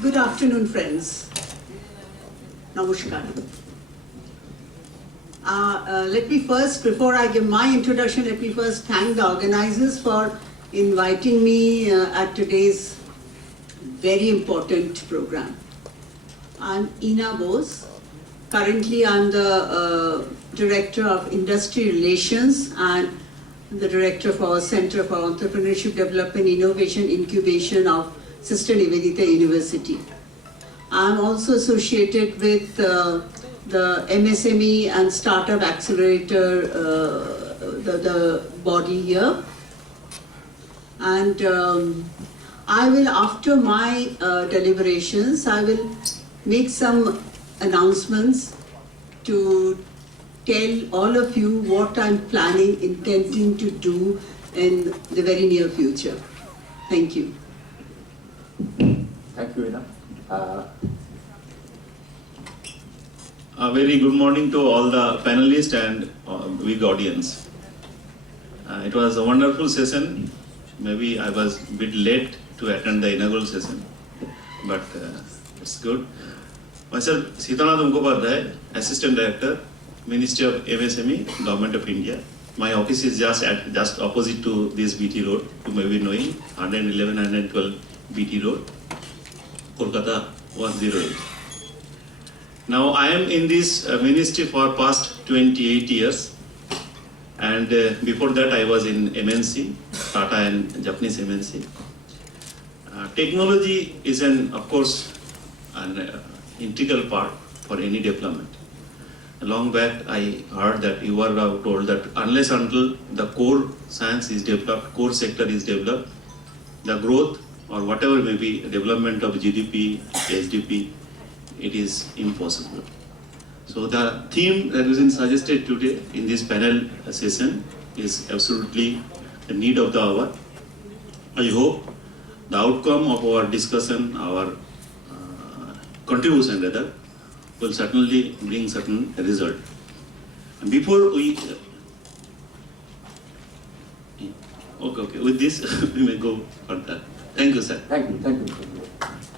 Good afternoon, friends. Namaskar. Let me first, before I give my introduction, let me first thank the organizers for inviting me at today's very important program. I'm Ina Bose. Currently, I'm the Director of Industry Relations and the Director for Center for Entrepreneurship Development, Innovation, Incubation of Sister Nivedita University. I'm also associated with the MSME and Startup Accelerator, the body here. And I will, after my deliberations, I will make some announcements to tell all of you what I'm intending to do in the very near future. Thank you. Thank you, Ina. A very good morning to all the panelists and big audience. It was a wonderful session. Maybe I was a bit late to attend the inaugural session, but it's good. Myself, C.E.D, Assistant Director, Ministry of MSME, Government of India. My office is just opposite to this BT Road. You may be knowing 111, 112 BT Road, Kolkata 108. Now I am in this ministry for past 28 years, and before that I was in MNC, Tata and Japanese MNC. Technology is of course, an integral part for any development. Long back I heard that you were told that unless until the core science is developed, core sector is developed, the growth or whatever may be development of GDP, SDP, it is impossible. So the theme that has been suggested today in this panel session is absolutely the need of the hour. I hope the outcome of our discussion, our contribution rather, will certainly bring certain result. And before we, okay, with this we may go further. Thank you, sir. Thank you.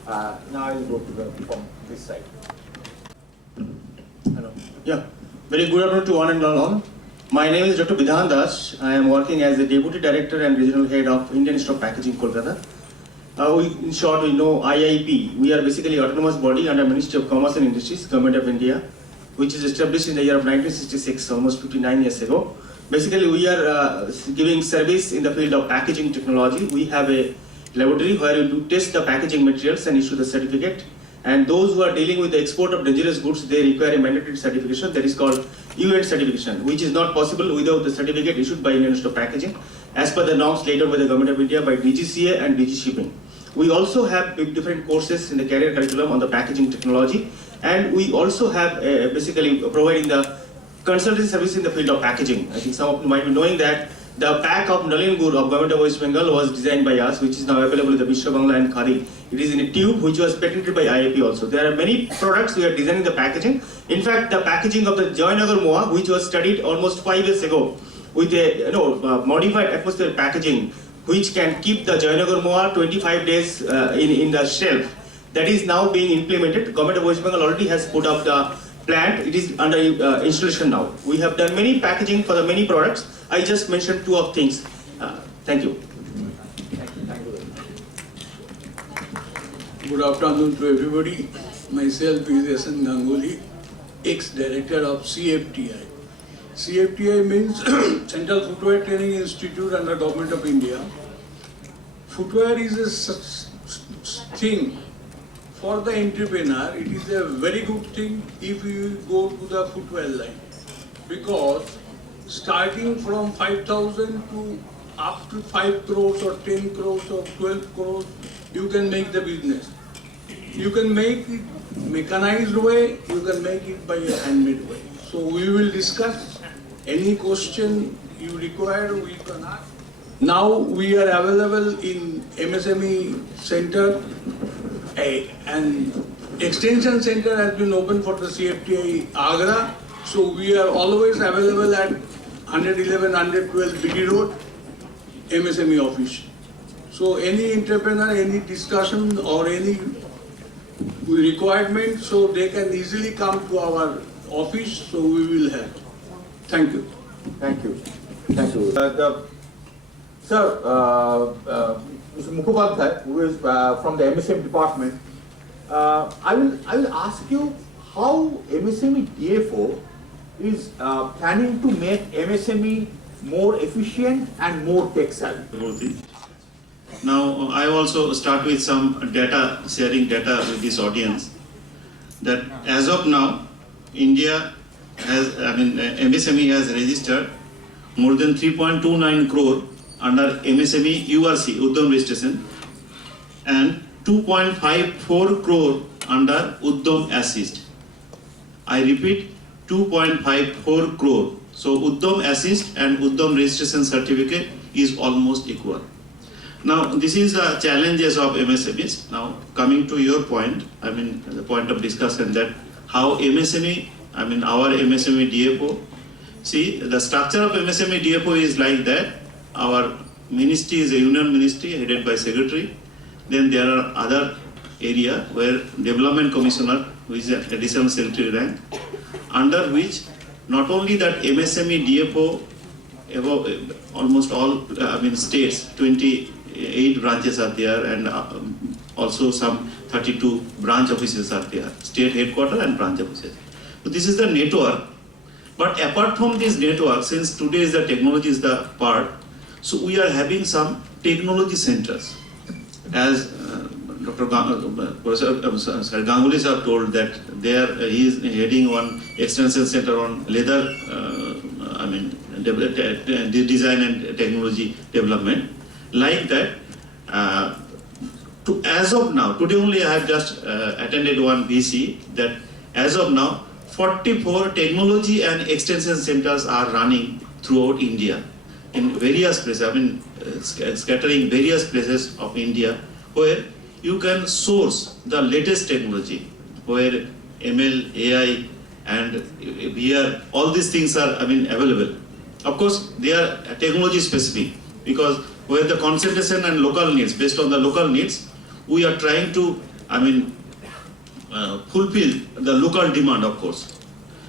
Now I will go from this side. Hello. Yeah. Very good afternoon to one and all. My name is Dr. Bidhan. I am working as the Deputy Director and Regional Head of Indian Institute of Packaging, Kolkata. In short, we know IIP. We are basically an autonomous body under Ministry of Commerce and Industries, Government of India, which is established in the year of 1966, almost 59 years ago. Basically, we are giving service in the field of packaging technology. We have a laboratory where you do test the packaging materials and issue the certificate. And those who are dealing with the export of dangerous goods, they require a mandatory certification that is called UN certification, which is not possible without the certificate issued by Indian Institute of Packaging, as per the norms laid out by the Government of India by DGCA and DG Shipping. We also have different courses in the career curriculum on the packaging technology, and we also have basically providing the consultancy service in the field of packaging. I think some of you might be knowing that the pack of Nalin Gur of Government of West Bengal was designed by us, which is now available in the Vishwa Bangla and Khadi. It is in a tube which was patented by IIP also. There are many products we are designing the packaging. In fact, the packaging of the Joynagar Moa, which was studied almost 5 years ago, with a modified atmospheric packaging, which can keep the Joynagar Moa 25 days in the shelf. That is now being implemented. Government of West Bengal already has put up the plant. It is under installation now. We have done many packaging for the many products. I just mentioned 2 of things. Thank you. Good afternoon to everybody. Myself is S.N. Ganguly, ex-director of C.F.T.I. C.F.T.I means Central Footwear Training Institute under Government of India. Footwear is a thing for the entrepreneur. It is a very good thing if you go to the footwear line, because starting from 5,000 to up to 5 crores or 10 crores or 12 crores, you can make the business. You can make it mechanized way, you can make it by a handmade way. So we will discuss any question you require, we can ask. Now we are available in MSME center, and extension center has been opened for the C.F.T.I Agra. So we are always available at 111, 112 BT Road, MSME office. So any entrepreneur, any discussion or any requirement, so they can easily come to our office, so we will help. Thank you. Thank you. Thank you. Sir, Mr. Mukherjee, who is from the MSME department, I will ask you how MSME D.F.O is planning to make MSME more efficient and more tech savvy. Now, I also start with some data, sharing data with this audience, that as of now, India has, MSME has registered more than 3.29 crore under MSME URC, Uddam Registration, and 2.54 crore under Uddam Assist. I repeat, 2.54 crore. So Uddam Assist and Uddam Registration Certificate is almost equal. Now, this is the challenges of MSMEs. Now, coming to your point, the point of discussion, that how MSME, our MSME D.F.O. See, the structure of MSME D.F.O is like that. Our ministry is a union ministry headed by secretary. Then there are other area where development commissioner, who is an additional secretary rank, under which not only that MSME D.F.O, almost all states, 28 branches are there, and also some 32 branch offices are there, state headquarters and branch offices. So this is the network. But apart from this network, since today is the technology is the part, so we are having some technology centers. As Dr. Ganguly have told that he is heading one extension center on leather, design and technology development. Like that, as of now, today only I have just attended one VC, that as of now, 44 technology and extension centers are running throughout India in various places, scattering various places of India, where you can source the latest technology, where ML, AI and VR, all these things are available. Of course, they are technology specific, because where the concentration and local needs, based on the local needs, we are trying to fulfill the local demand, of course.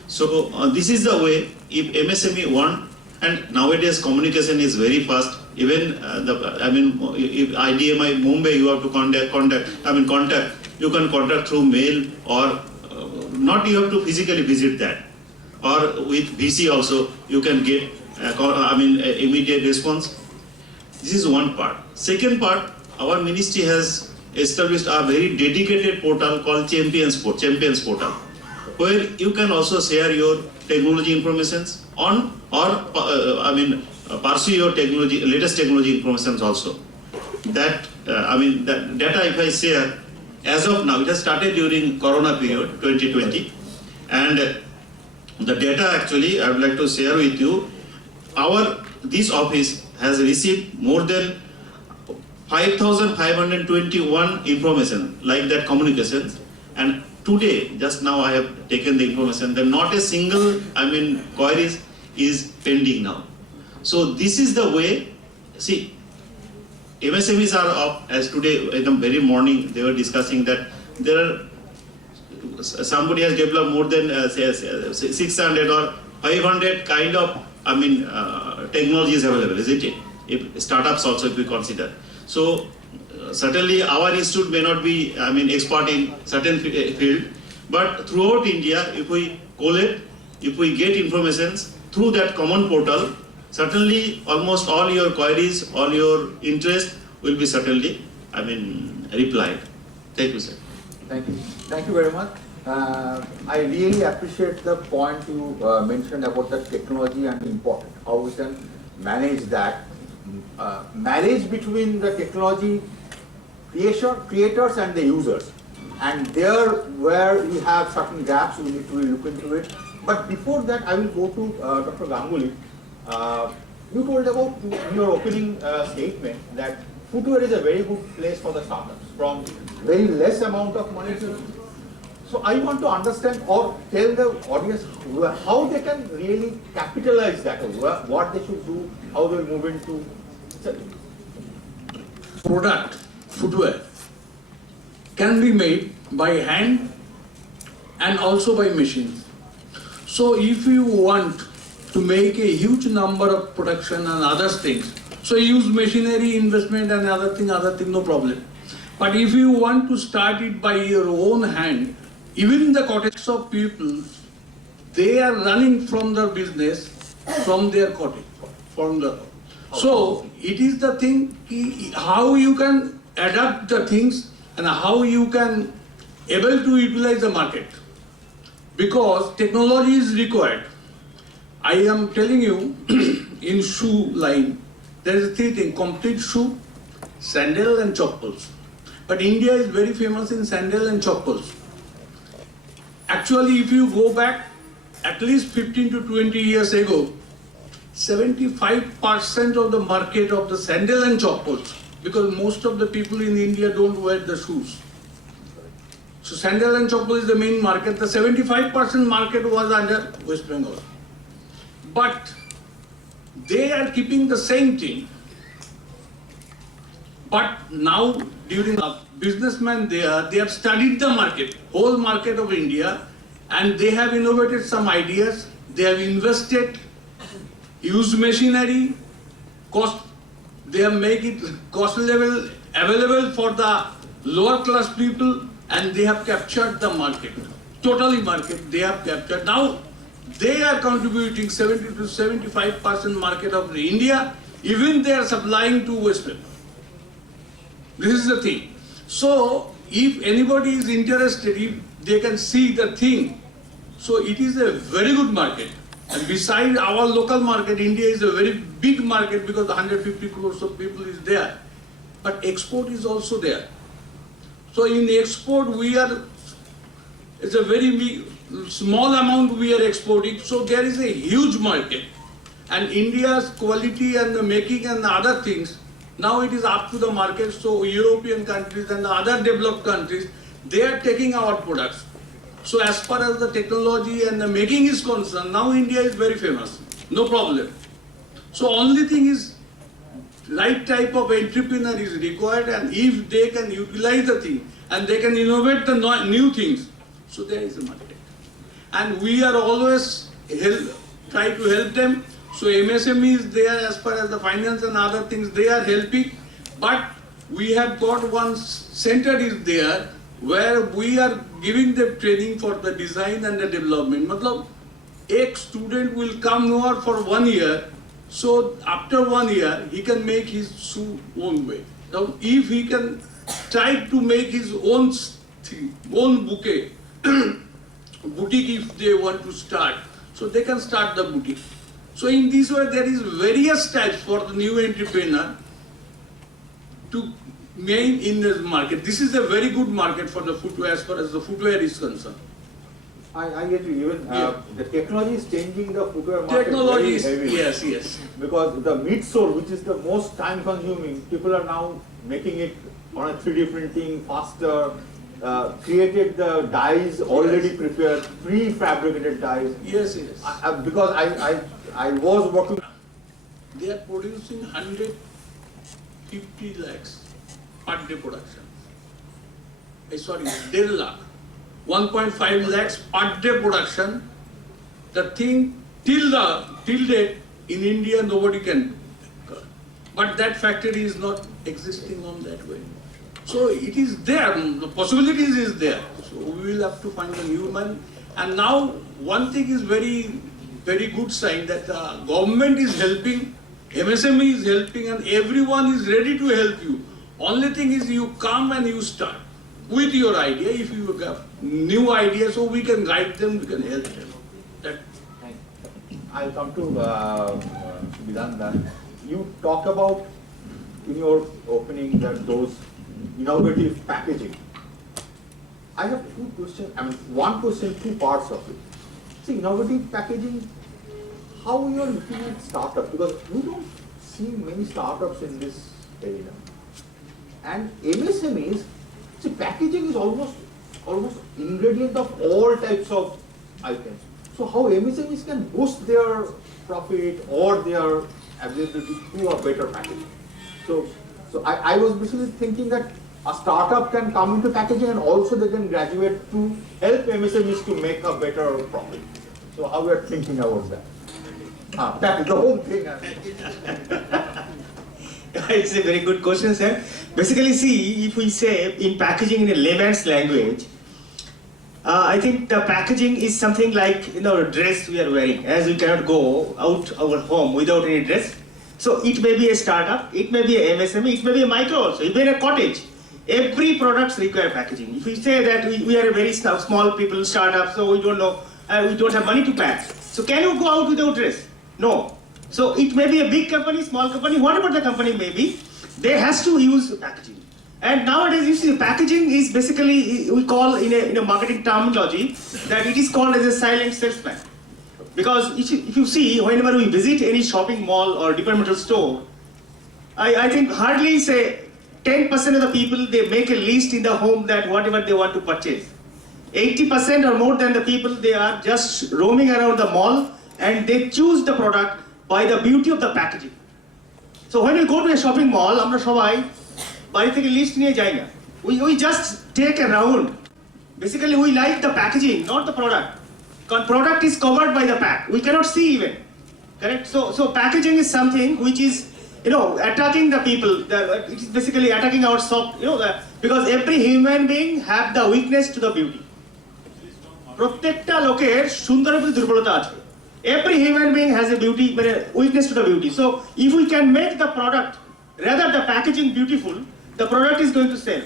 So this is the way, if MSME want, and nowadays communication is very fast. Even if IDMI Mumbai, you have to contact. You can contact through mail, or not. You have to physically visit that, or with VC also you can get immediate response. This is one part. Second part, our ministry has established a very dedicated portal called Champions Portal, where you can also share your technology informations on, or pursue your latest technology informations also. That that data, if I share, as of now, it has started during Corona period 2020, and the data actually I would like to share with you. This office has received more than 5,521 information like that communications, and today, just now I have taken the information that not a single queries is pending now. So this is the way. See, MSMEs are up, as today in the very morning they were discussing that there are somebody has developed more than 600 or 500 kind of technologies available, isn't it? If startups also, if we consider. So certainly our institute may not be expert in certain field, but throughout India, if we collect, if we get informations through that common portal, certainly almost all your queries, all your interest will be certainly replied. Thank you, sir. Thank you. Thank you very much. I really appreciate the point you mentioned about the technology and important, how we can manage that. Marriage between the technology creators and the users. And there where we have certain gaps, we need to look into it. But before that, I will go to Dr. Ganguly. You told about in your opening statement that footwear is a very good place for the startups, from very less amount of money to. So I want to understand or tell the audience how they can really capitalize that, what they should do, how they will move into. Product, footwear, can be made by hand and also by machines. So if you want to make a huge number of production and other things, so use machinery, investment and other thing, no problem. But if you want to start it by your own hand, even the cottages of people, they are running from their business, from their cottage, so it is the thing, how you can adapt the things and how you can able to utilize the market. Because technology is required. I am telling you, in shoe line, there is three things: complete shoe, sandal and chappals. But India is very famous in sandal and chappals. Actually, if you go back at least 15 to 20 years ago, 75% of the market of the sandal and chappals, because most of the people in India don't wear the shoes. So sandal and chappal is the main market. The 75% market was under West Bengal. But they are keeping the same thing. But now, during a businessman there, they have studied the market, whole market of India, and they have innovated some ideas. They have invested, used machinery, cost. They have made it cost level available for the lower class people, and they have captured the market, totally market. They have captured. Now they are contributing 70 to 75% market of India. Even they are supplying to West Bengal. This is the thing. So if anybody is interested, if they can see the thing, so it is a very good market. And besides our local market, India is a very big market because 150 crores of people is there. But export is also there. So in export, it's a very big, small amount we are exporting. So there is a huge market. And India's quality and the making and the other things, now it is up to the market. So European countries and the other developed countries, they are taking our products. So as far as the technology and the making is concerned, now India is very famous, no problem. So only thing is, right type of entrepreneur is required, and if they can utilize the thing and they can innovate the new things, so there is a market. And we are always try to help them. So MSME is there as far as the finance and other things, they are helping. But we have got one center is there where we are giving them training for the design and the development. Matlab, a student will come here for 1 year, so after 1 year, he can make his shoe own way. Now, if he can try to make his own bouquet, boutique if they want to start, so they can start the boutique. So in this way, there is various types for the new entrepreneur to main in the market. This is a very good market for the footwear as far as the footwear is concerned. I get you. Even the technology is changing the footwear market Technology very heavily. yes. Because the midsole, which is the most time consuming, people are now making it on a 3D printing faster, created the dyes already prepared, prefabricated dyes. Yes. Because I was working. They are producing 150 lakhs per day production. Sorry, 1.5 lakh. 1.5 lakhs per day production. The thing till date in India nobody can. But that factory is not existing on that way. So it is there, the possibilities is there. So we will have to find a new man. And now one thing is very good sign that the government is helping, MSME is helping, and everyone is ready to help you. Only thing is you come and you start with your idea. If you have new ideas, so we can guide them, we can help them. I'll come to Bidhan. You talk about in your opening that those innovative packaging. I have two questions. One question, two parts of it. See, innovative packaging. How you are looking at startups? Because we don't see many startups in this area. And MSMEs, see, packaging is almost ingredient of all types of items. So how MSMEs can boost their profit or their ability to do a better packaging? So I was basically thinking that a startup can come into packaging and also they can graduate to help MSMEs to make a better profit. So how we are thinking about that? That is the whole thing. It's a very good question, sir. Basically, see, if we say in packaging in a layman's language, I think the packaging is something like, you know, dress we are wearing, as we cannot go out our home without any dress. So it may be a startup, it may be a MSME, it may be a micro also, even a cottage. Every products require packaging. If we say that we are a very small people, startup, so we don't know, we don't have money to pack. So can you go out without dress? No. So it may be a big company, small company, whatever the company may be, they has to use packaging. And nowadays, you see, packaging is basically, we call in a marketing terminology, that it is called as a silent salesman. Because if you see, whenever we visit any shopping mall or departmental store, I think hardly say 10% of the people, they make a list in the home that whatever they want to purchase. 80% or more than the people, they are just roaming around the mall and they choose the product by the beauty of the packaging. So when you go to a shopping mall, আমরা সবাই বাড়ি থেকে list নিয়ে যাই না. We just take a round. Basically, we like the packaging, not the product. Because product is covered by the pack. We cannot see even. Correct? So packaging is something which is, you know, attacking the people. It is basically attacking our soft, you know, because every human being have the weakness to the beauty. প্রত্যেকটা লোকের সুন্দরের প্রতি দুর্বলতা আছে. Every human being has a beauty, weakness to the beauty. So if we can make the product, rather the packaging beautiful, the product is going to sell.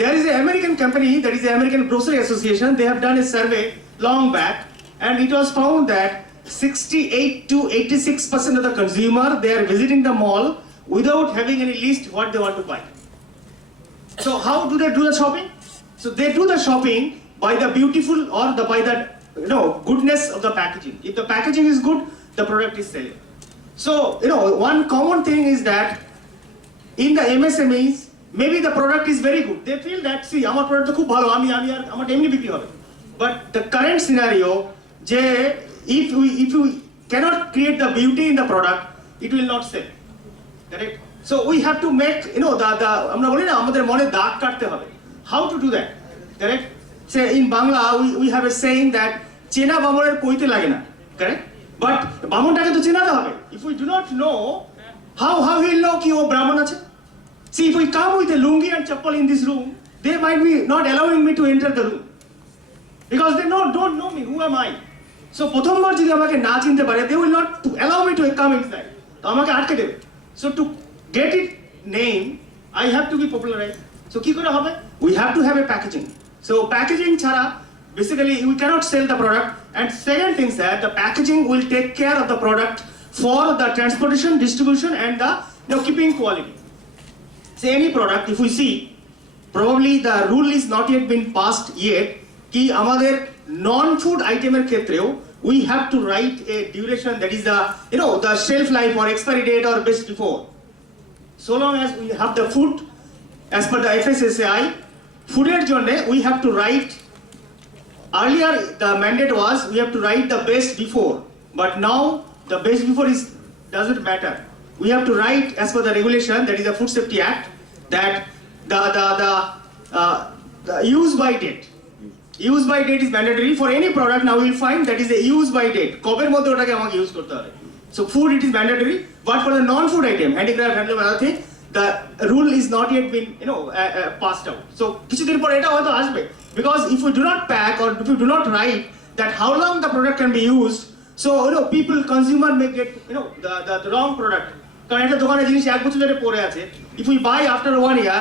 There is an American company, that is the American Grocery Association, they have done a survey long back, and it was found that 68 to 86% of the consumer, they are visiting the mall without having any list what they want to buy. So how do they do the shopping? So they do the shopping by the beautiful or by the, you know, goodness of the packaging. If the packaging is good, the product is selling. So, you know, one common thing is that in the MSMEs, maybe the product is very good. They feel that, see, our product is very good, our temni bikri hobe. But the current scenario, if we cannot create the beauty in the product, it will not sell. Correct? So we have to make, you know, আমরা বলি না আমাদের মনে দাগ কাটতে হবে. How to do that? Correct? Say in Bangla, we have a saying that চেনা বামনের কইতে লাগে না. Correct? But বামনটাকে তো চেনাতে হবে. If we do not know, how he will know কি ও ব্রাহ্মণ আছে? See, if we come with a lungi and chappal in this room, they might be not allowing me to enter the room. Because they don't know me, who am I? So প্রথমবার যদি আমাকে না চিনতে পারে, they will not allow me to come inside. তো আমাকে আটকে দেবে. So to get it name, I have to be popularized. So কি করে হবে? We have to have a packaging. So packaging ছাড়া, basically we cannot sell the product. And second thing is that the packaging will take care of the product for the transportation, distribution, and the, you know, keeping quality. Say any product, if we see, probably the rule is not yet been passed yet, ki amader non-food item er khetreo, we have to write a duration, that is the, you know, the shelf life or expiry date or best before. So long as we have the food, as per the FSSAI, food er jonne we have to write. Earlier the mandate was we have to write the best before, but now the best before doesn't matter. We have to write as per the regulation, that is the Food Safety Act, that the use by date. Use by date is mandatory for any product. Now we will find that is the use by date. কবের মধ্যে ওটাকে আমাকে use করতে হবে. So food it is mandatory, but for the non-food item, handicraft, handloom, other thing, the rule is not yet been, you know, passed out. So কিছুদিন পর এটা হয়তো আসবে, because if we do not pack or if we do not write that how long the product can be used, so, you know, people, consumer may get, you know, the wrong product. কারণ একটা দোকানে জিনিস এক বছর ধরে পড়ে আছে, if we buy after 1 year,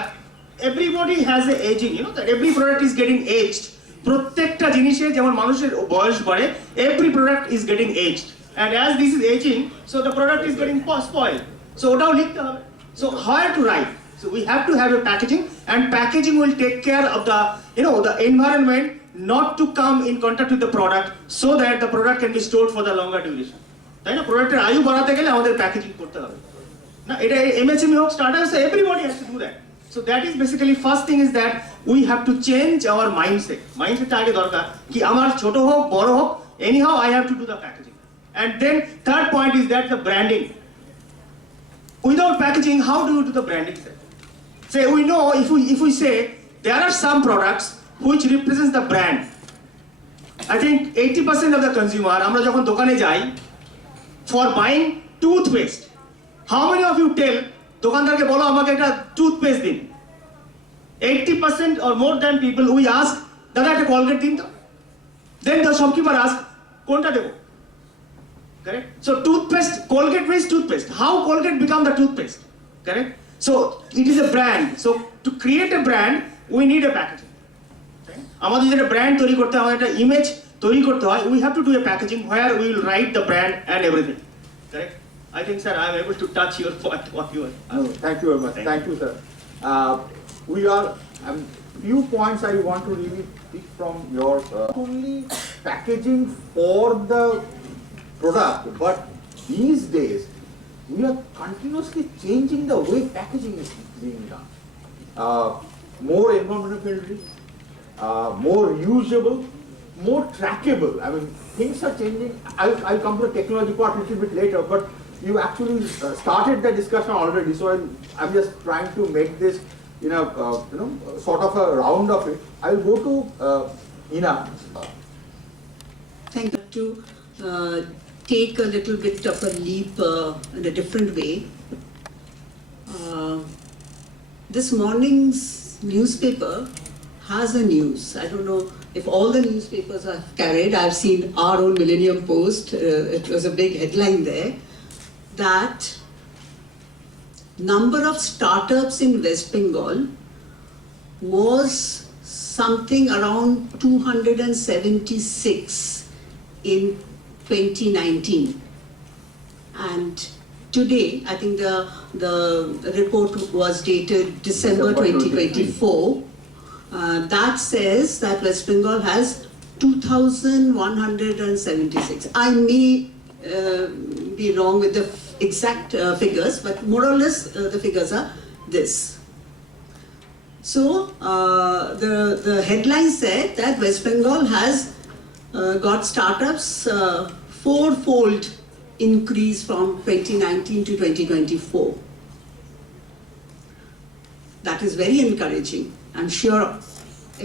everybody has a aging, you know, that every product is getting aged. প্রত্যেকটা জিনিসে যেমন মানুষের বয়স বাড়ে, every product is getting aged. And as this is aging, so the product is getting spoiled. So ওটাও লিখতে হবে. So how to write? So we have to have a packaging, and packaging will take care of the, you know, the environment not to come in contact with the product, so that the product can be stored for the longer duration. তাই না? প্রোডাক্টের আয়ু বাড়াতে গেলে আমাদের packaging করতে হবে না, এটা MSME হোক, starters, everybody has to do that. So that is basically first thing is that we have to change our mindset. Mindset আগে দরকার কি আমার ছোট হোক বড় হোক, anyhow I have to do the packaging. And then third point is that the branding. Without packaging, how do you do the branding? Say we know if we say there are some products which represents the brand. I think 80% of the consumer, আমরা যখন দোকানে যাই for buying toothpaste, how many of you tell দোকানদারকে বলো আমাকে একটা toothpaste দিন? 80% or more than people we ask, দাদা একটা Colgate দিন তো? Then the shopkeeper asks, কোনটা দেবো? Correct? So toothpaste, Colgate means toothpaste. How Colgate become the toothpaste? Correct? So it is a brand. So to create a brand, we need a packaging. আমাদের যেটা brand তৈরি করতে হয়, একটা image তৈরি করতে হয়, we have to do a packaging where we will write the brand and everything. Correct? I think, sir, I am able to touch your point. What you are. No, thank you very much. Thank you, sir. We are few points I want to really pick from your only packaging for the product, but these days we are continuously changing the way packaging is being done. More environmental friendly, more usable, more trackable. I mean, things are changing. I'll come to the technology part a little bit later, but you actually started the discussion already, so I'm just trying to make this in a sort of a round of it. I'll go to Ina. Thank you. To take a little bit of a leap in a different way. This morning's newspaper has a news. I don't know if all the newspapers are carried. I've seen our own Millennium Post. It was a big headline there that number of startups in West Bengal was something around 276 in 2019. And today, I think the report was dated December 2024. That says that West Bengal has 2,176. I may be wrong with the exact figures, but more or less the figures are this. So the headline said that West Bengal has got startups fourfold increase from 2019 to 2024. That is very encouraging. I'm sure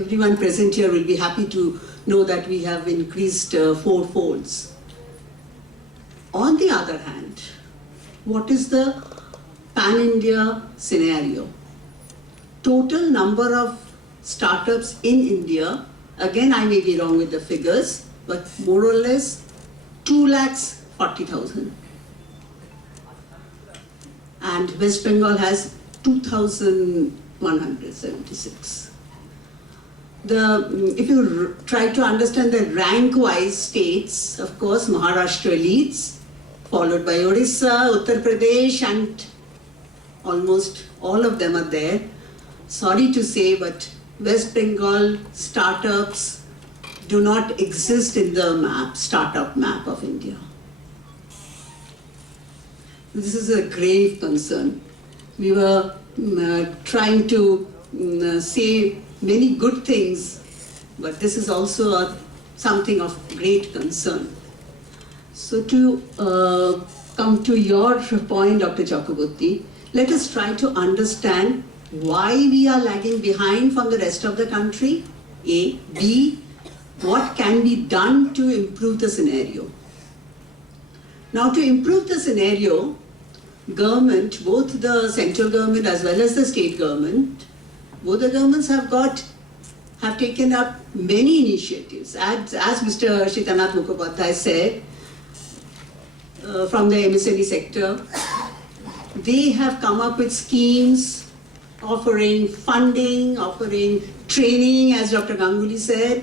everyone present here will be happy to know that we have increased fourfolds. On the other hand, what is the pan-India scenario? Total number of startups in India, again I may be wrong with the figures, but more or less 2,40,000. And West Bengal has 2,176. If you try to understand the rank-wise states, of course, Maharashtra leads, followed by Odisha, Uttar Pradesh, and almost all of them are there. Sorry to say, but West Bengal startups do not exist in the startup map of India. This is a grave concern. We were trying to say many good things, but this is also something of great concern. So to come to your point, Dr. Chakravarty, let us try to understand why we are lagging behind from the rest of the country, A. B. What can be done to improve the scenario? Now, to improve the scenario, government, both the central government as well as the state government, both the governments have taken up many initiatives. As Mr. Shitanath Mukherjee said, from the MSME sector, they have come up with schemes offering funding, offering training, as Dr. Ganguly said.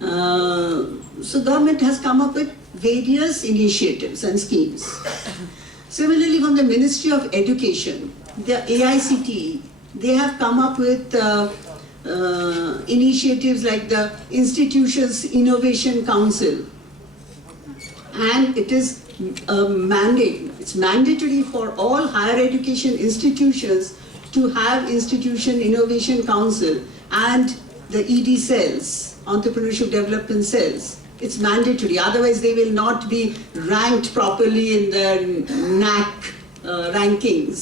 So government has come up with various initiatives and schemes. Similarly, from the Ministry of Education, the AICTE, they have come up with initiatives like the Institutions Innovation Council. And it is a mandate, it's mandatory for all higher education institutions to have Institution Innovation Council and the ED cells, Entrepreneurship Development Cells. It's mandatory, otherwise they will not be ranked properly in the NAC rankings.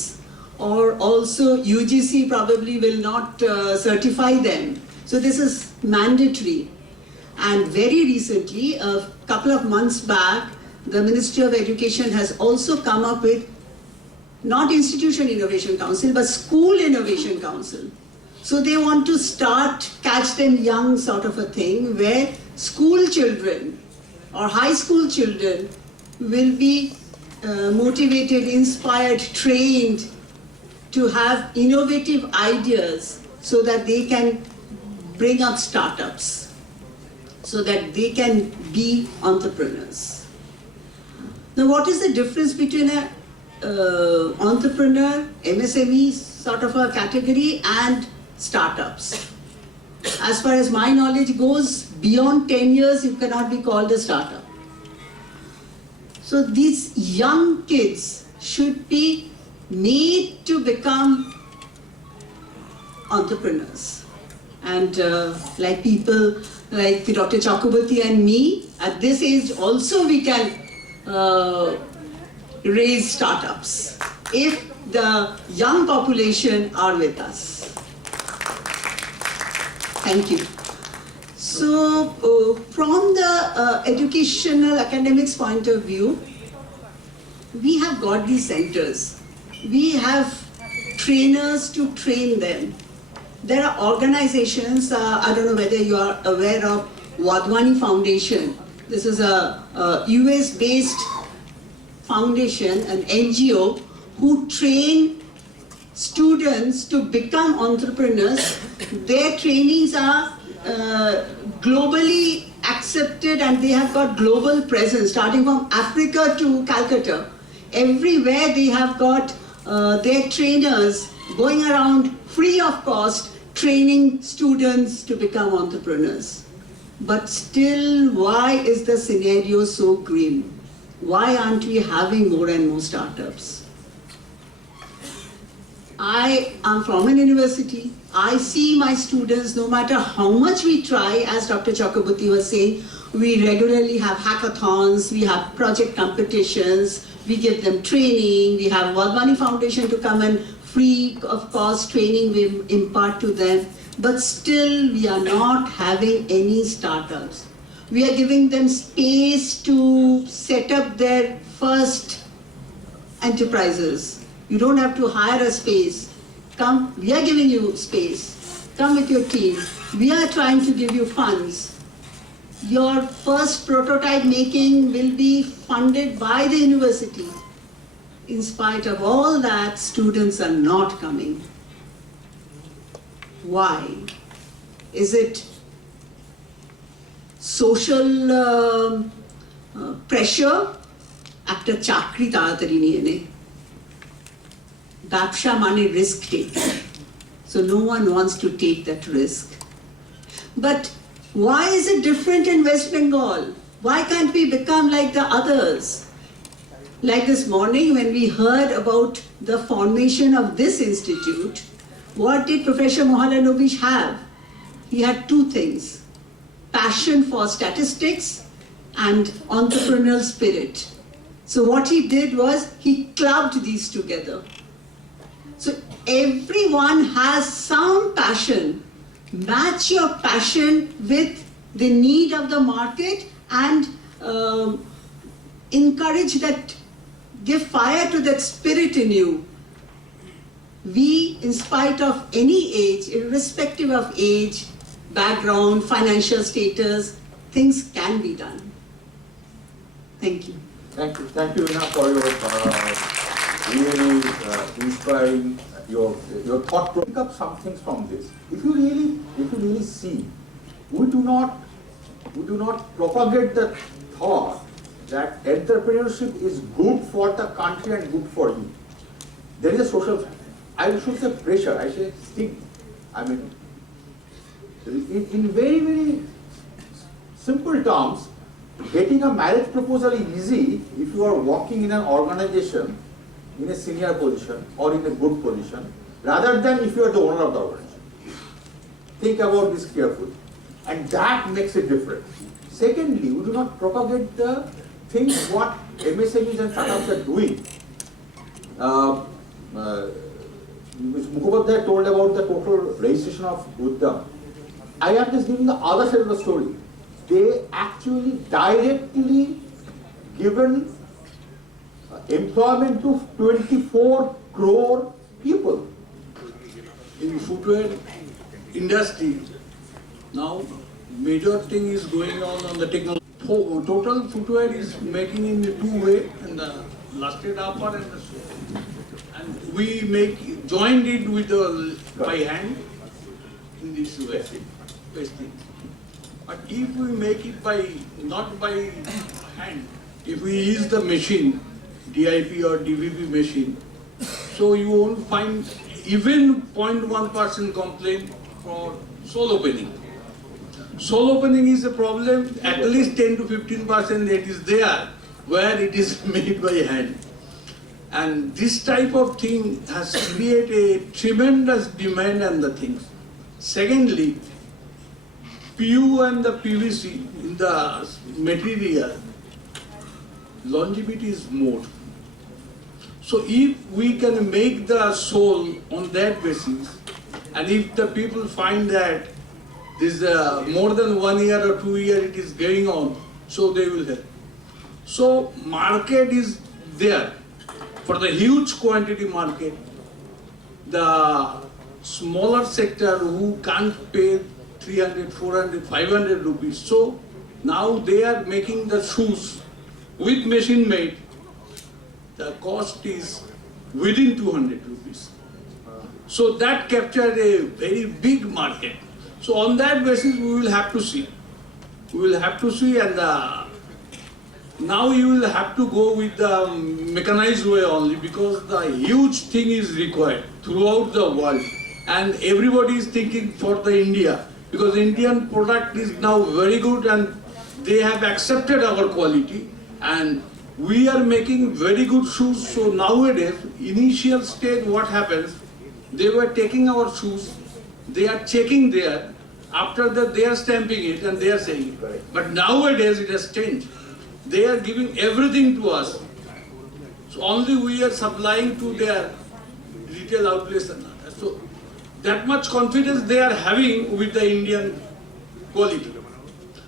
or also UGC probably will not certify them. So this is mandatory. And very recently, a couple of months back, the Ministry of Education has also come up with not Institution Innovation Council, but School Innovation Council. So they want to start catch them young sort of a thing where school children or high school children will be motivated, inspired, trained to have innovative ideas so that they can bring up startups, so that they can be entrepreneurs. Now, what is the difference between an entrepreneur, MSME sort of a category, and startups? As far as my knowledge goes, beyond 10 years, you cannot be called a startup. So these young kids should be made to become entrepreneurs. And like people like Dr. Chakravarty and me, at this age also we can raise startups if the young population are with us. Thank you. So from the educational academics point of view, we have got these centers. We have trainers to train them. There are organizations, I don't know whether you are aware of Wadhwani Foundation. This is a US-based foundation, an NGO, who train students to become entrepreneurs. Their trainings are globally accepted and they have got global presence, starting from Africa to Calcutta. Everywhere they have got their trainers going around free of cost, training students to become entrepreneurs. But still, why is the scenario so grim? Why aren't we having more and more startups? I am from an university. I see my students, no matter how much we try, as Dr. Chakravarty was saying, we regularly have hackathons, we have project competitions, we give them training, we have Wadhwani Foundation to come and free of cost training we impart to them, but still we are not having any startups. We are giving them space to set up their first enterprises. You don't have to hire a space. Come, we are giving you space. Come with your team. We are trying to give you funds. Your first prototype making will be funded by the university. In spite of all that, students are not coming. Why? Is it social pressure? একটা চাকরি তাড়াতাড়ি নিয়ে নে। ব্যবসা মানে risk taking. So no one wants to take that risk. But why is it different in West Bengal? Why can't we become like the others? Like this morning when we heard about the formation of this institute, what did Professor Mohalanovic have? He had two things: passion for statistics and entrepreneurial spirit. So what he did was he clubbed these together. So everyone has some passion. Match your passion with the need of the market and encourage that, give fire to that spirit in you. We, in spite of any age, irrespective of age, background, financial status, things can be done. Thank you. Thank you, Ina, for your really inspiring your thought. Pick up some things from this. If you really see, we do not propagate the thought that entrepreneurship is good for the country and good for you. There is a social, I should say pressure, I say stigma. I mean, in very, very simple terms, getting a marriage proposal is easy if you are working in an organization in a senior position or in a good position, rather than if you are the owner of the organization. Think about this carefully. And that makes a difference. Secondly, we do not propagate the things what MSMEs and startups are doing. Mukherjee told about the total registration of Uddam. I am just giving the other side of the story. They actually directly given employment to 24 crore people. In footwear industry, now major thing is going on the technology. Total footwear is making in the two way, and the lusted upper and the sole. And we joined it with the by hand in this way, pasting. But if we make it not by hand, if we use the machine, DIP or DVP machine, so you won't find even 0.1% complaint for sole opening. Sole opening is a problem, at least 10 to 15% that is there where it is made by hand. And this type of thing has created a tremendous demand on the things. Secondly, PU and the PVC in the material, longevity is more. So if we can make the sole on that basis, and if the people find that this more than 1 year or 2 years it is going on, so they will help. So market is there for the huge quantity market. The smaller sector who can't pay 300, 400, 500 rupees. So now they are making the shoes with machine made. The cost is within 200 rupees. So that captured a very big market. So on that basis we will have to see. We will have to see, and now you will have to go with the mechanized way only, because the huge thing is required throughout the world. And everybody is thinking for the India, because the Indian product is now very good and they have accepted our quality, and we are making very good shoes. So nowadays, initial stage what happens, they were taking our shoes, they are checking there, after that they are stamping it and they are saying it. But nowadays it has changed. They are giving everything to us. So only we are supplying to their retail outlets and others. So that much confidence they are having with the Indian quality.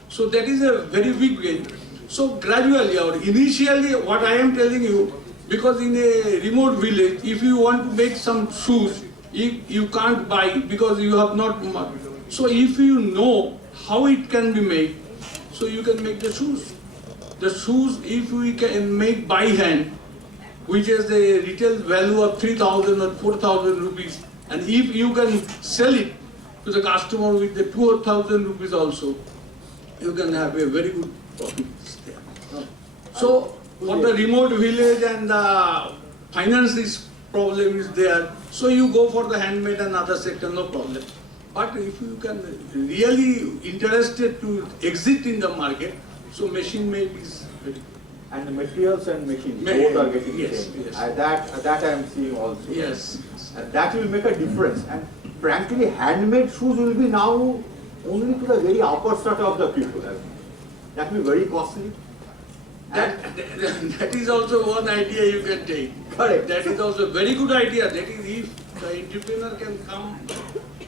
So that is a very big gain. So gradually, or initially, what I am telling you, because in a remote village, if you want to make some shoes, you can't buy because you have not money. So if you know how it can be made, so you can make the shoes. The shoes, if we can make by hand, which has a retail value of 3,000 or 4,000 rupees, and if you can sell it to the customer with the 2,000 rupees also, you can have a very good profit there. So for the remote village and the finance this problem is there, so you go for the handmade and other sector, no problem. But if you can really interested to exit in the market, so machine made is very good. And the materials and machines both are getting yes, changed. yes. That I am seeing also. Yes. And that will make a difference. And frankly, handmade shoes will be now only to the very upper strata of the people. That will be very costly. That is also one idea you can take. Correct. That is also a very good idea. That is, if the entrepreneur can come,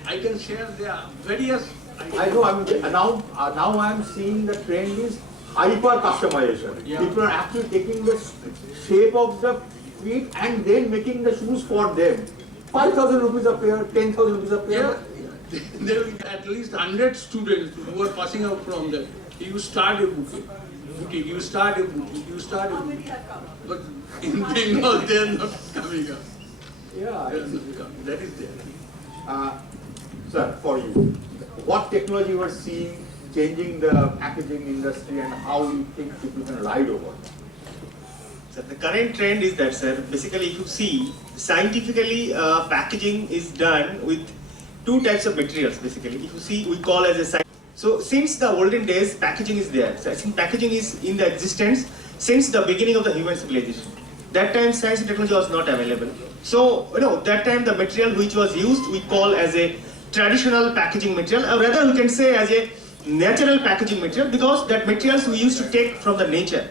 I can share their various ideas. I know. Now I am seeing the trend is hyper customization. Yeah. People are actually taking the shape of the feet and then making the shoes for them. 5,000 rupees a pair, 10,000 rupees a pair. Yeah. There will be at least 100 students who are passing out from them. You start a boutique, you start a boutique, you start a boutique. But in Bengal, they are not coming up. Yeah. They are not coming. That is there. Sir, for you, what technology you are seeing changing the packaging industry and how you think people can ride over? So the current trend is that, sir, basically if you see, scientifically packaging is done with two types of materials basically. If you see, we call as a science. So since the olden days, packaging is there. So I think packaging is in the existence since the beginning of the human civilization. That time science and technology was not available. So, that time the material which was used, we call as a traditional packaging material, or rather we can say as a natural packaging material, because that materials we used to take from the nature.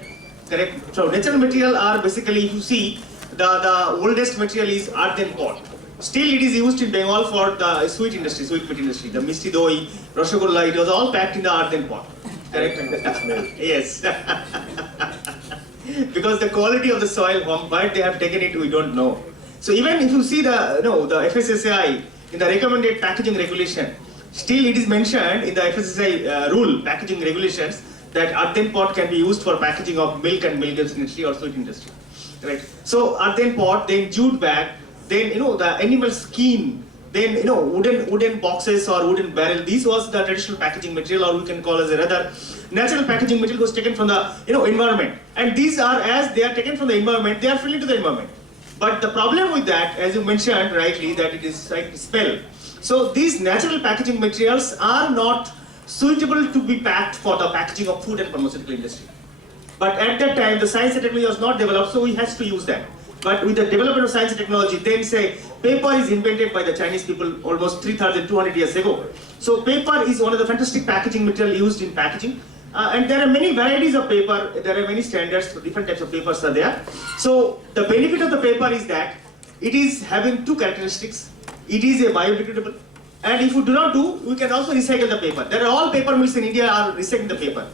Correct? So natural material are basically, if you see, the oldest material is earthen pot. Still it is used in Bengal for the sweet industry, sweet meat industry, the misti doi, rasgulla, it was all packed in the earthen pot. Correct? Yes. Because the quality of the soil, from where they have taken it, we don't know. So even if you see the FSSAI in the recommended packaging regulation, still it is mentioned in the FSSAI rule, packaging regulations, that earthen pot can be used for packaging of milk and milk industry or sweet industry. Right? So earthen pot, then jute bag, then the animal skin, then wooden boxes or wooden barrel. This was the traditional packaging material, or we can call as a rather natural packaging material, was taken from the environment. And these are, as they are taken from the environment, they are friendly to the environment. But the problem with that, as you mentioned rightly, that it is like smell. So these natural packaging materials are not suitable to be packed for the packaging of food and pharmaceutical industry. But at that time, the science and technology was not developed, so we had to use that. But with the development of science and technology, then say paper is invented by the Chinese people almost 3,200 years ago. So paper is one of the fantastic packaging material used in packaging. And there are many varieties of paper, there are many standards for different types of papers are there. So the benefit of the paper is that it is having two characteristics. It is a biodegradable, and if you do not do, we can also recycle the paper. There are all paper mills in India are recycling the paper.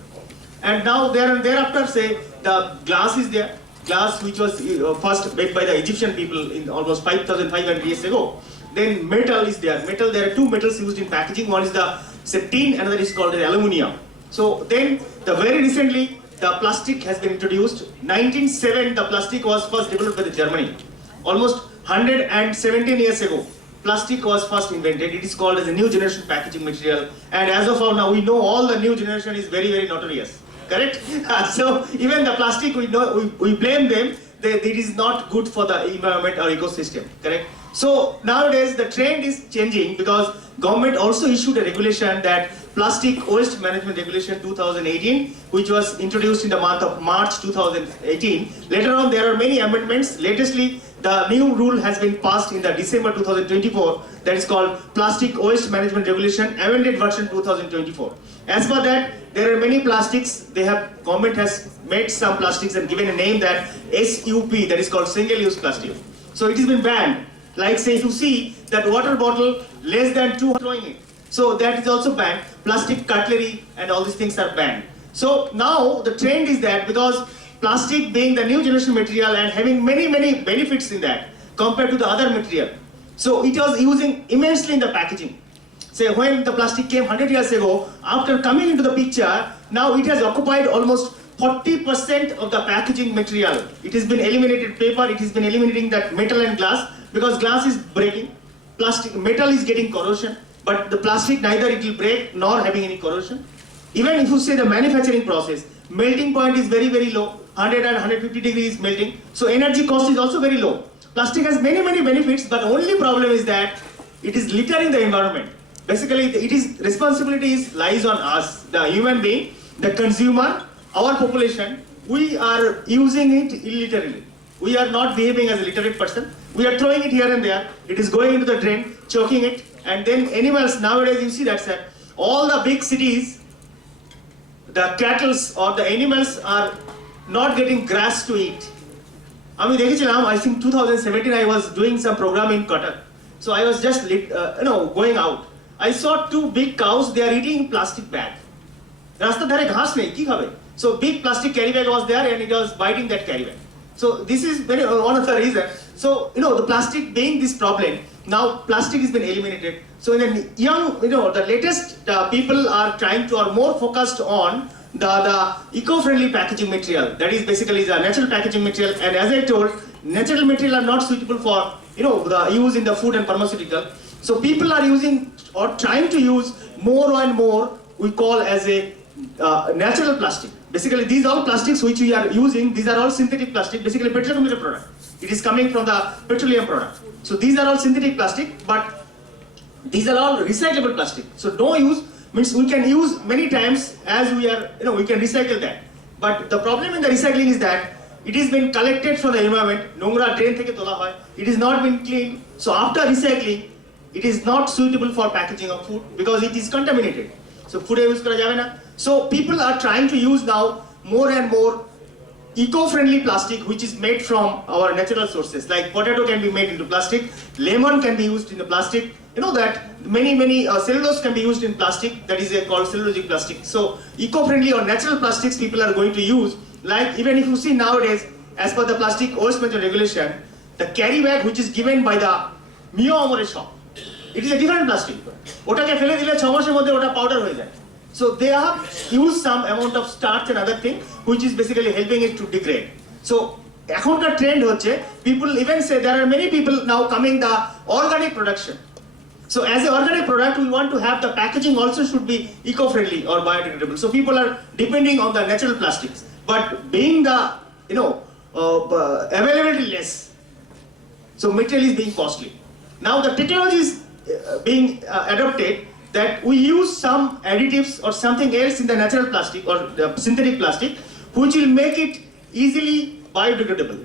And now thereafter, say the glass is there. Glass, which was first made by the Egyptian people in almost 5,500 years ago. Then metal is there. Metal, there are two metals used in packaging. One is the C.E.D, another is called the aluminium. So then, very recently, the plastic has been introduced. 1907, the plastic was first developed by the Germany. Almost 117 years ago, plastic was first invented. It is called as a new generation packaging material. And as of now, we know all the new generation is very, very notorious. Correct? So even the plastic, we blame them. It is not good for the environment or ecosystem. Correct? So nowadays the trend is changing because government also issued a regulation, that Plastic Waste Management Regulation 2018, which was introduced in the month of March 2018. Later on, there are many amendments. Latestly, the new rule has been passed in the December 2024. That is called Plastic Waste Management Regulation, amended version 2024. As for that, there are many plastics. Government has made some plastics and given a name, that SUP, that is called single-use plastic. So it has been banned. Like say, if you see that water bottle less than 2 throwing it. So that is also banned. Plastic cutlery and all these things are banned. So now the trend is that, because plastic being the new generation material and having many benefits in that compared to the other material. So it was using immensely in the packaging. Say when the plastic came 100 years ago, after coming into the picture, now it has occupied almost 40% of the packaging material. It has been eliminated paper, it has been eliminating that metal and glass, because glass is breaking, metal is getting corrosion, but the plastic neither it will break nor having any corrosion. Even if you say the manufacturing process, melting point is very low, 100 and 150 degrees melting, so energy cost is also very low. Plastic has many benefits, but only problem is that it is littering the environment. Basically, responsibility lies on us, the human being, the consumer, our population. We are using it illiterally. We are not behaving as a literate person. We are throwing it here and there. It is going into the drain, choking it, and then animals, nowadays you see that, sir, all the big cities, the cattle or the animals are not getting grass to eat. I think 2017 I was doing some program in Qatar. So I was just going out. I saw 2 big cows, they are eating plastic bag. So big plastic carry bag was there and it was biting that carry bag. So this is one of the reasons. So the plastic being this problem, now plastic has been eliminated. So in the young, the latest people are more focused on the eco-friendly packaging material. That is basically the natural packaging material. And as I told, natural material are not suitable for the use in the food and pharmaceutical. So people are using or trying to use more and more, we call as a natural plastic. Basically, these all plastics which we are using, these are all synthetic plastic, basically petrochemical product. It is coming from the petroleum product. So these are all synthetic plastic, but these are all recyclable plastic. So no use means we can use many times as we are, we can recycle that. But the problem in the recycling is that it has been collected from the environment, nongra drain theke tola hoy, it is not been cleaned. So after recycling, it is not suitable for packaging of food because it is contaminated. So food use kara jabe na. So people are trying to use now more and more eco-friendly plastic which is made from our natural sources. Like potato can be made into plastic, lemon can be used in the plastic. You know that many cellulose can be used in plastic, that is called cellulosic plastic. So eco-friendly or natural plastics people are going to use. Like even if you see nowadays, as per the plastic waste management regulation, the carry bag which is given by the Mio shop, it is a different plastic. ওটাকে ফেলে দিলে 6 মাসের মধ্যে ওটা powder হয়ে যায়. So they have used some amount of starch and other thing which is basically helping it to degrade. So এখনকার trend হচ্ছে, people even say there are many people now coming the organic production. So as an organic product, we want to have the packaging also should be eco-friendly or biodegradable. So people are depending on the natural plastics, but being the availability less, so material is being costly. Now the technology is being adopted that we use some additives or something else in the natural plastic or the synthetic plastic, which will make it easily biodegradable.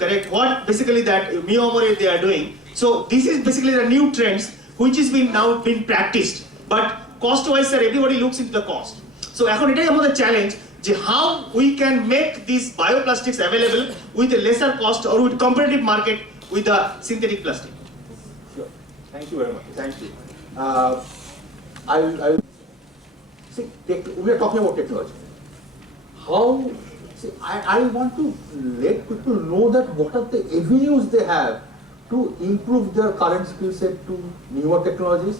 Correct? What basically that Miyomori they are doing. So this is basically the new trends which is now being practiced. But cost-wise, sir, everybody looks into the cost. So এখন এটাই আমাদের challenge যে how we can make these bioplastics available with a lesser cost or with competitive market with the synthetic plastic. Sure. Thank you very much. Thank you. I'll see. We are talking about technology. How? See, I want to let people know that what are the avenues they have to improve their current skill set to newer technologies,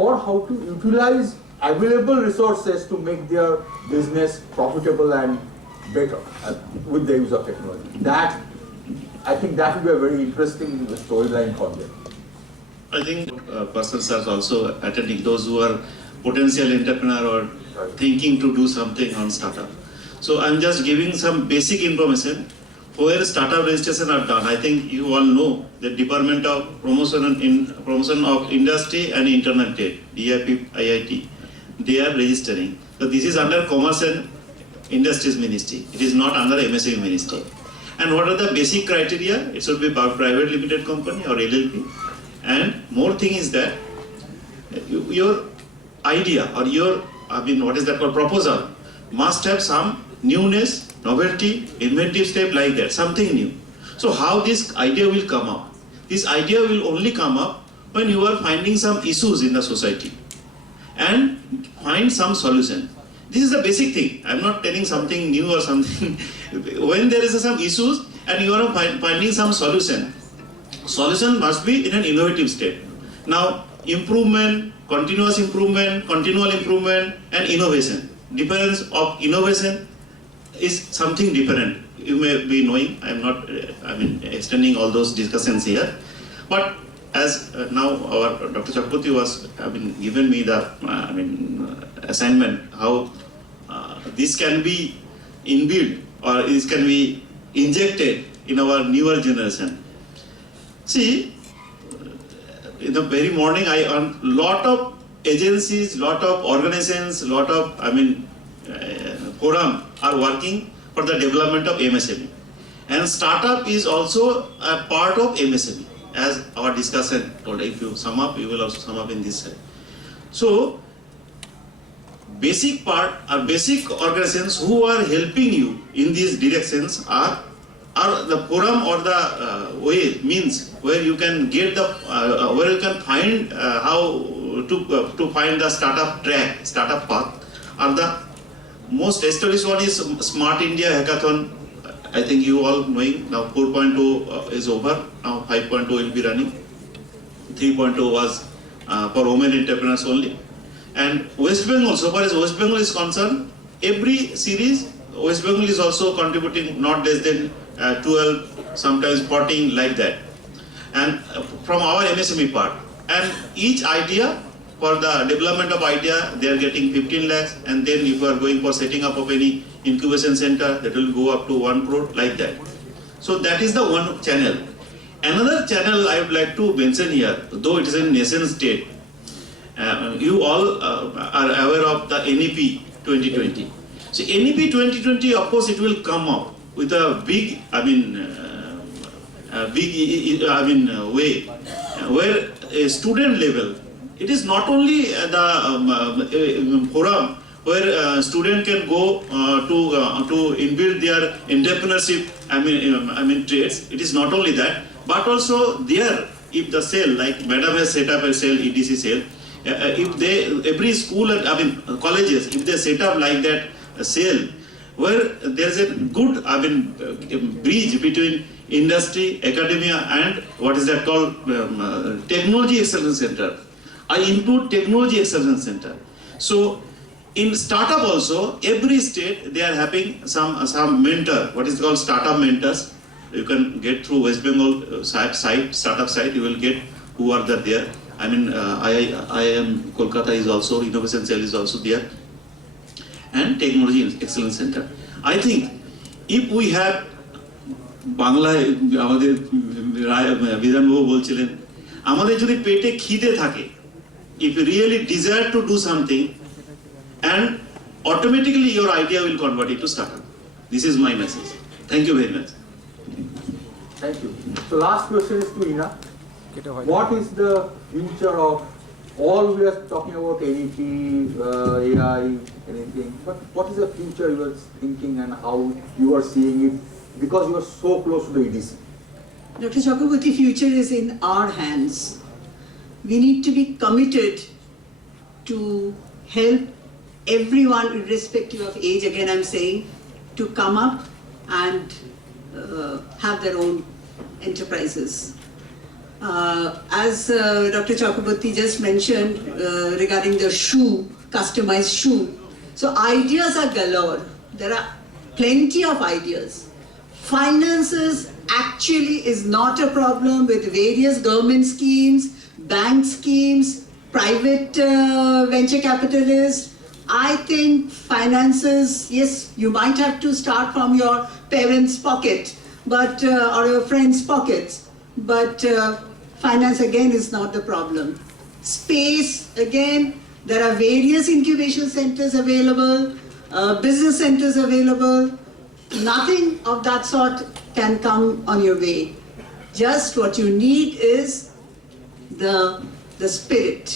or how to utilize available resources to make their business profitable and better with the use of technology. That, I think that will be a very interesting storyline for them. I think persons are also attending, those who are potential entrepreneur or thinking to do something on startup. So I'm just giving some basic information where startup registration are done. I think you all know the Department of Promotion of Industry and Internet Trade, D.F.O, they are registering. So this is under Commerce and Industries Ministry. It is not under MSME Ministry. And what are the basic criteria? It should be private limited company or LLP. And more thing is that your idea or your, what is that called, proposal must have some newness, novelty, inventive step like that, something new. So how this idea will come up? This idea will only come up when you are finding some issues in the society and find some solution. This is the basic thing. I'm not telling something new or something. When there is some issues and you are finding some solution must be in an innovative state. Now, improvement, continuous improvement, continual improvement, and innovation. Difference of innovation is something different. You may be knowing, I'm not extending all those discussions here. But as now our Dr. Chakravarty was given me the assignment how this can be inbuilt or this can be injected in our newer generation. See, in the very morning I earned lot of agencies, lot of organizations, lot of forum are working for the development of MSME. And startup is also a part of MSME. As our discussion told, if you sum up, you will also sum up in this side. So, basic part or basic organizations who are helping you in these directions are the forum or the way means where you can get the where you can find how to find the startup track, startup path. And the most established one is Smart India Hackathon. I think you all knowing now 4.0 is over, now 5.0 will be running. 3.0 was for women entrepreneurs only. And West Bengal, so far as West Bengal is concerned, every series, West Bengal is also contributing not less than 12, sometimes 14 like that. And from our MSME part. And each idea, for the development of idea, they are getting 15 lakhs. And then if you are going for setting up of any incubation center, that will go up to 1 crore like that. So that is the one channel. Another channel I would like to mention here, though it is in nascent state. You all are aware of the NEP 2020. So NEP 2020, of course, it will come up with a big, way where a student level. It is not only the forum where student can go to inbuild their entrepreneurship. I mean traits. It is not only that, but also there, if the cell, like Madam has set up a cell, EDC cell, if they, every school, colleges, if they set up like that cell, where there's a good, bridge between industry, academia, and what is that called, technology excellence center. I include technology excellence center. So in startup also, every state they are having some mentor, what is called startup mentors. You can get through West Bengal startup site, you will get who are there. I am Kolkata is also, Innovation Cell is also there, and Technology Excellence Center. I think if we have বাংলায় আমাদের বিধানবাবু বলছিলেন, আমাদের যদি পেটে খিদে থাকে, if you really desire to do something, and automatically your idea will convert it to startup. This is my message. Thank you very much. Thank you. So last question is to Ina. What is the future of all we are talking about NEP, AI, anything, but what is the future you are thinking and how you are seeing it, because you are so close to the EDC? Dr. Chakravarty, future is in our hands. We need to be committed to help everyone, irrespective of age, again I'm saying, to come up and have their own enterprises. As Dr. Chakravarty just mentioned regarding the shoe, customized shoe, so ideas are galore. There are plenty of ideas. Finances actually is not a problem with various government schemes, bank schemes, private venture capitalists. I think finances, yes, you might have to start from your parents' pocket, but or your friends' pockets, but finance again is not the problem. Space, again, there are various incubation centers available, business centers available. Nothing of that sort can come on your way. Just what you need is the spirit.